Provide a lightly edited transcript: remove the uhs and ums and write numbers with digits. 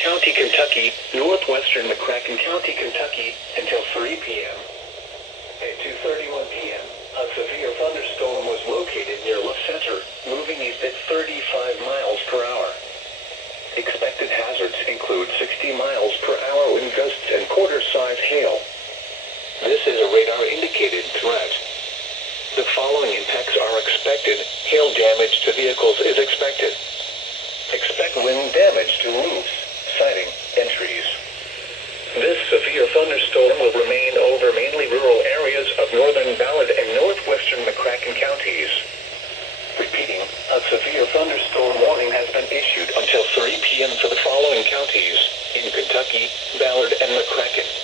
County, Kentucky, northwestern McCracken County, Kentucky, until 3 p.m. At 2:31 p.m., a severe thunderstorm was located near the center, moving east at 35 miles per hour. Expected hazards include 60 miles per hour wind gusts and quarter-size hail. This is a radar-indicated threat. The following impacts are expected. Hail damage to vehicles is expected. Expect wind damage to roofs, siding, and trees. This severe thunderstorm will remain over mainly rural areas of northern Ballard and northwestern McCracken counties. Repeating, a severe thunderstorm warning has been issued until 3 p.m. for the following counties in Kentucky, Ballard, and McCracken.